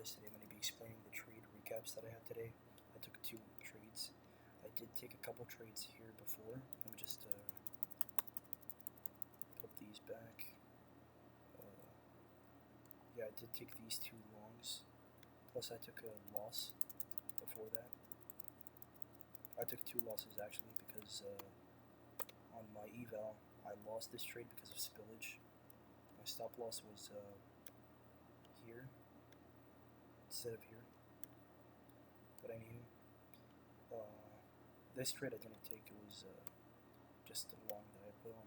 guys. Today I'm going to be explaining the trade recaps that I had today. I took 2 trades. I did take a couple trades here before. Let me just put these back. Yeah, I did take these 2 longs. Plus I took a loss before that. I took 2 losses actually because on my eval I lost this trade because of spillage. My stop loss was here instead of here. But anywho, this trade I didn't take. It was just a long that I put on.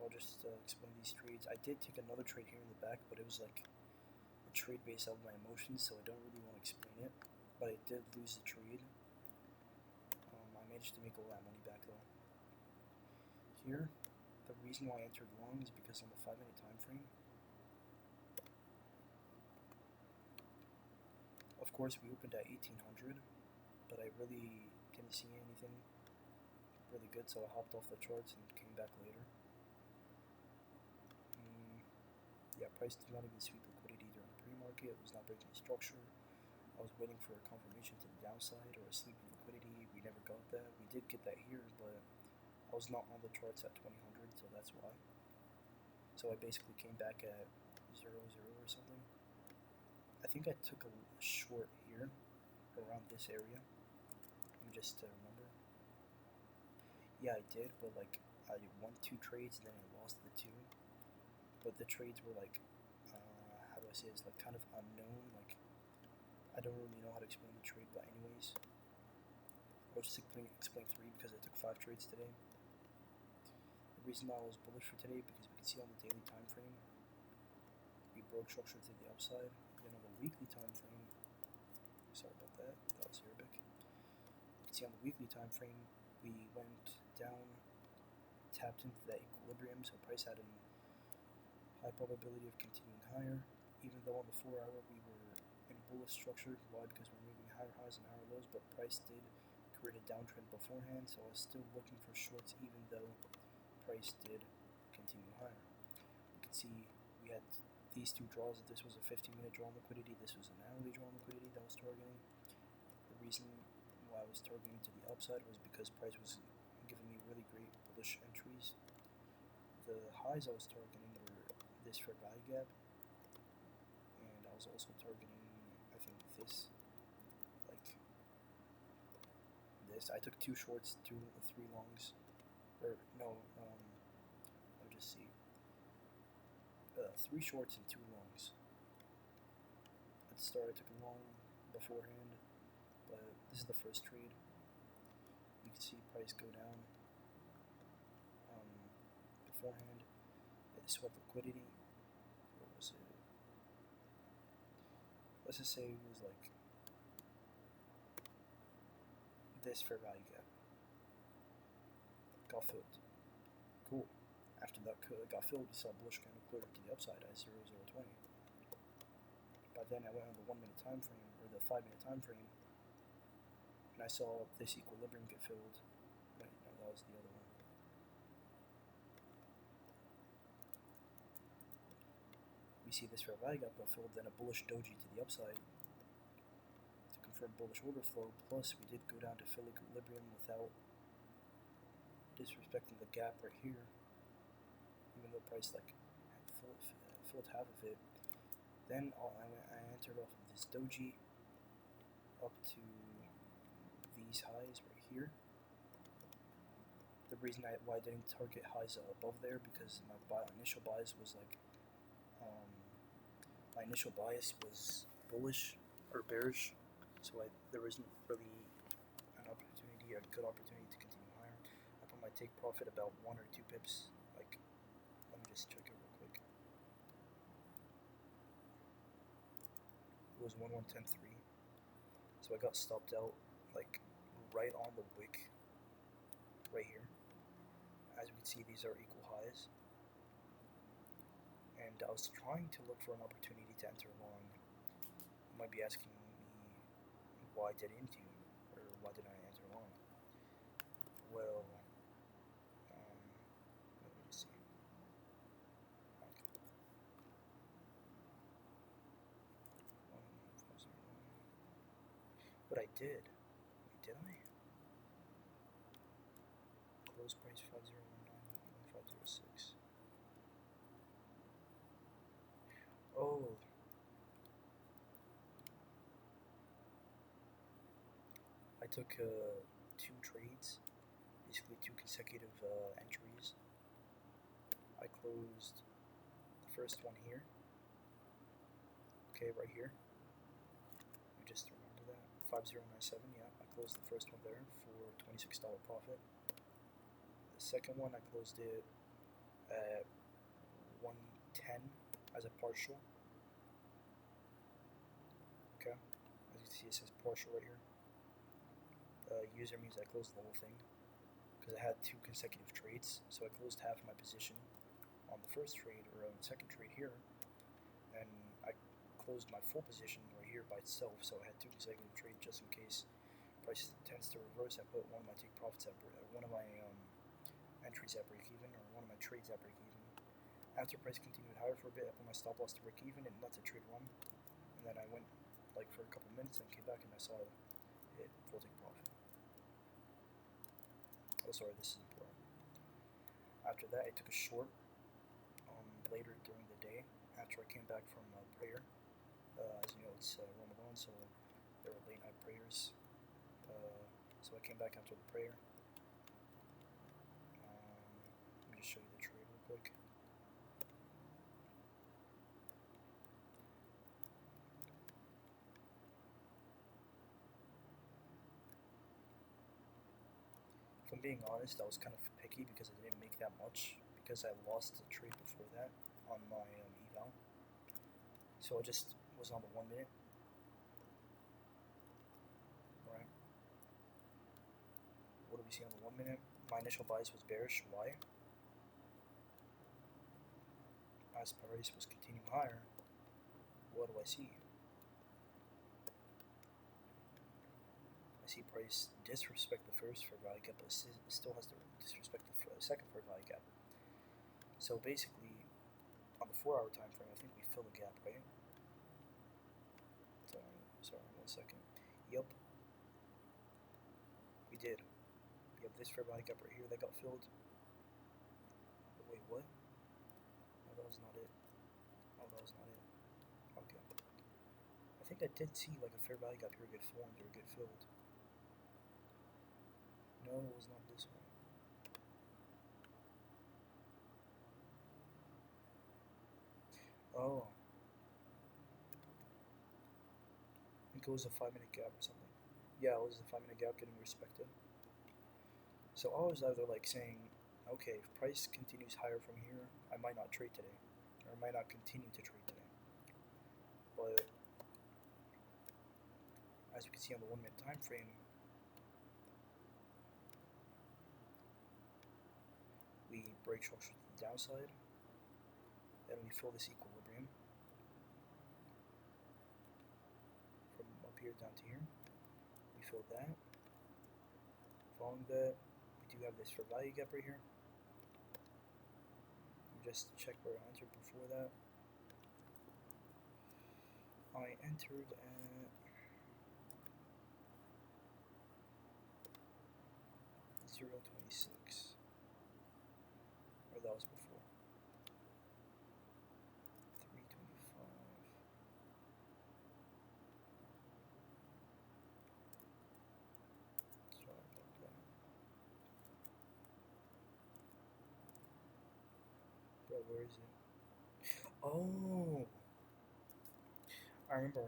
I'll just explain these trades. I did take another trade here in the back, but it was like a trade based on my emotions, so I don't really want to explain it. But I did lose the trade. I managed to make all that money back though. Here, the reason why I entered long is because on the 5-minute time frame, of course we opened at 1800, but I really didn't see anything really good, so I hopped off the charts and came back later. Yeah, price did not even sweep liquidity during the pre-market. It was not breaking structure. I was waiting for a confirmation to the downside or a sleeping liquidity. We never got that. We did get that here, but I was not on the charts at 2000, so that's why. So I basically came back at 0.00 or something. I think I took a short here around this area. Let me just remember. Yeah, I did, but like I won 2 trades and then I lost the 2. But the trades were like, how do I say this, like kind of unknown. Like I don't really know how to explain the trade, but anyways, I'll just explain 3 because I took 5 trades today. The reason why I was bullish for today because we can see on the daily time frame we broke structure to the upside. Then on the weekly time frame, sorry about that, that was Arabic. You can see on the weekly time frame we went down, tapped into that equilibrium, so price had a high probability of continuing higher, even though on the 4-hour we were in bullish structure. Why? Because we're moving higher highs and higher lows, but price did create a downtrend beforehand, so I was still looking for shorts even though price did continue higher. You can see we had these 2 draws. If this was a 15-minute draw on liquidity, this was an hourly draw on liquidity that I was targeting. The reason why I was targeting to the upside was because price was giving me really great bullish entries. The highs I was targeting were this fair value gap, and I was also targeting, I think, this, like this. I took 2 shorts, 3 longs, or no, I'll just see, 3 shorts and 2 longs. At the start I took a long beforehand, but this is the first trade. You can see price go down beforehand. It swept liquidity. What was it? Let's just say it was like this fair value gap. Got filled. Cool. After that got filled, we saw bullish candle clear to the upside at 0.0020. By then I went on the 1-minute time frame, or the 5-minute time frame, and I saw this equilibrium get filled. Wait, no, that was the other one. We see this fair value gap got filled, then a bullish doji to the upside to confirm bullish order flow. Plus, we did go down to fill equilibrium without disrespecting the gap right here, even though price like filled half of it. Then I entered off of this doji up to these highs right here. The reason why I didn't target highs above there because my initial bias was like my initial bias was bullish or bearish, so there wasn't really a good opportunity to continue higher. I put my take profit about 1 or 2 pips. Like, let me just check it real quick. It was 1.110.3, so I got stopped out like right on the wick, right here. As we can see, these are equal highs. And I was trying to look for an opportunity to enter long. You might be asking me why didn't you, or why did I enter long? Well, let me just see. Okay. What I did. Did I? Close price 5019.1506. Oh. I took 2 trades, basically 2 consecutive entries. I closed the first one here. Okay, right here. You just remember that. 5097, yeah. I closed the first one there for $26 profit. The second one, I closed it at 110 as a partial. Okay, as you can see, it says partial right here. User means I closed the whole thing because I had 2 consecutive trades. So I closed half my position on the first trade, or on the second trade here, and I closed my full position right here by itself. So I had 2 consecutive trades just in case price tends to reverse. I put one of my take profits at one of my entries at break even, or one of my trades at break even. After price continued higher for a bit, I put my stop loss to break even and let the trade run. And then I went like for a couple minutes and came back and I saw it full take profit. Oh, sorry, this is important. After that, I took a short later during the day after I came back from prayer. As you know, it's Ramadan, so there were late night prayers. So I came back after the prayer. Let me just show you the trade real quick. If I'm being honest, I was kind of picky because I didn't make that much, because I lost the trade before that on my eval. So I just was on the 1 minute. Alright. What do we see on the 1 minute? My initial bias was bearish. Why? As price was continuing higher, what do I see? I see price disrespect the first fair value gap, but it still has to disrespect the second fair value gap. So basically, on the 4 hour time frame, I think we fill the gap, right? Sorry, 1 second. Yep. We did. We have this fair value gap right here that got filled. But wait, what? Oh, that was not it. Oh, that was not it. Okay. I think I did see like a fair value gap here get formed or get filled. No, it was not this one. Oh. I think it was a 5 minute gap or something. Yeah, it was a 5 minute gap getting respected. So I was either like saying, okay, if price continues higher from here, I might not trade today, or I might not continue to trade today. But as you can see on the 1 minute time frame, we break structure to the downside, then we fill this equilibrium from up here down to here. We fill that. Following that, we do have this fair value gap right here. Just check where I entered before that. I entered at 0.26, or that was before 3.25. Sorry about that. Bro, where is it? Oh, I remember.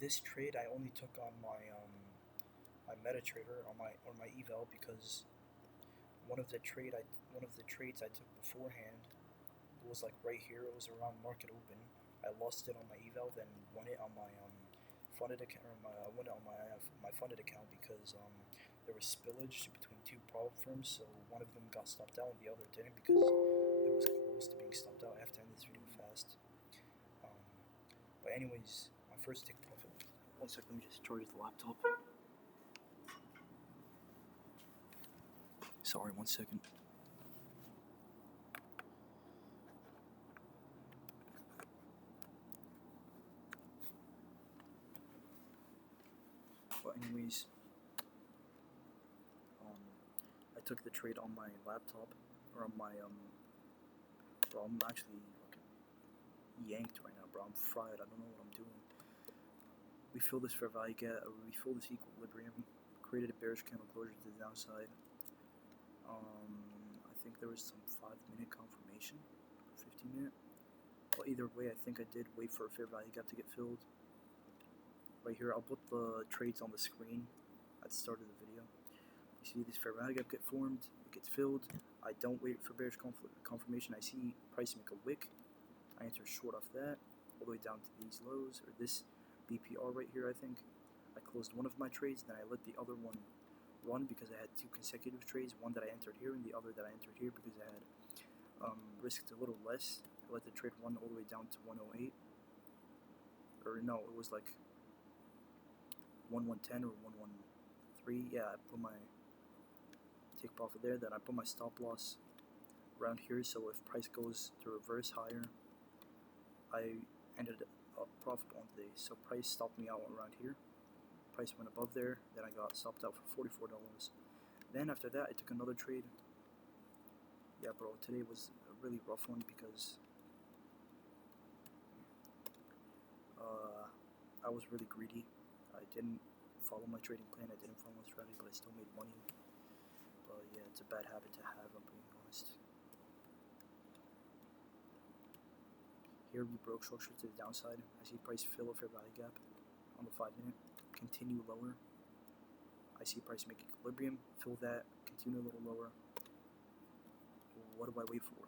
This trade I only took on my my MetaTrader on my eval, because one of the trades I took beforehand was like right here. It was around market open. I lost it on my eval, then won it on my funded account. I won it on my funded account because there was spillage between 2 prop firms. So one of them got stopped out and the other didn't, because it was close to being stopped out. I have to end this video fast. But anyways, my first take profit. 1 second, let me just charge the laptop. Sorry, 1 second. But anyways, I took the trade on my laptop, or on my bro, I'm actually fucking yanked right now, bro. I'm fried. I don't know what I'm doing. We fill this fair value gap, we fill this equilibrium, created a bearish candle closure to the downside. I think there was some 5-minute confirmation, 15-minute. But either way, I think I did wait for a fair value gap to get filled. Right here, I'll put the trades on the screen at the start of the video. You see this fair value gap get formed, it gets filled. I don't wait for bearish confirmation. I see price make a wick. I enter short off that, all the way down to these lows, or this BPR right here, I think. I closed one of my trades, then I let the other one run because I had 2 consecutive trades, one that I entered here and the other that I entered here because I had risked a little less. I let the trade run all the way down to 108, or no, it was like 1110 or 113. Yeah, I put my take profit there, then I put my stop loss around here, so if price goes to reverse higher, I ended up profitable on today. So price stopped me out around here. Price went above there, then I got stopped out for $44. Then after that, I took another trade. Yeah, bro, today was a really rough one because I was really greedy. I didn't follow my trading plan, I didn't follow my strategy, but I still made money. But yeah, it's a bad habit to have, I'm being honest. Here we broke structure to the downside. I see price fill a fair value gap on the 5-minute, continue lower. I see price make equilibrium, fill that, continue a little lower. What do I wait for?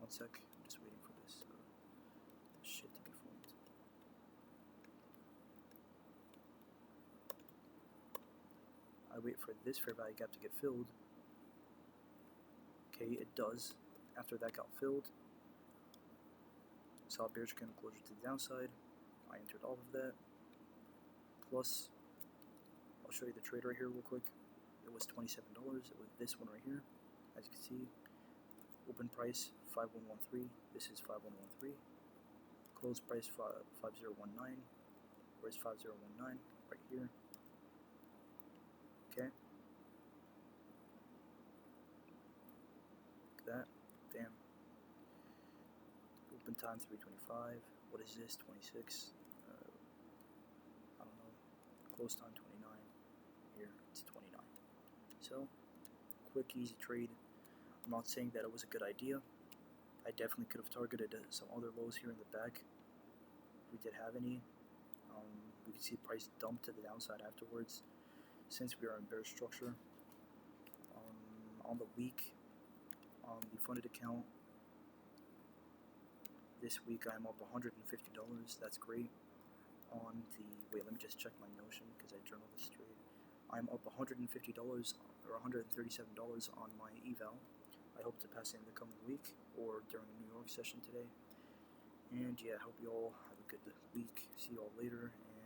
One sec, I'm just waiting for this shit to be formed. I wait for this fair value gap to get filled. Okay, it does. After that got filled, saw bearish candle closure to the downside. I entered all of that. Plus, I'll show you the trade right here real quick. It was $27. It was this one right here. As you can see, open price 5113. This is 5113. Close price 5019. Where's 5019? Right here. Okay. Look at that. Damn. Open time 325. What is this? 26. I don't know. Close time 29. Here it's 29. So, quick, easy trade. I'm not saying that it was a good idea. I definitely could have targeted some other lows here in the back if we did have any. We could see price dump to the downside afterwards since we are in bearish structure. On the week, on the funded account, this week I'm up $150. That's great. On the wait, let me just check my Notion because I journaled this trade. I'm up $150 or $137 on my eval. I hope to pass it in the coming week or during the New York session today. And yeah, I hope you all have a good week. See you all later. And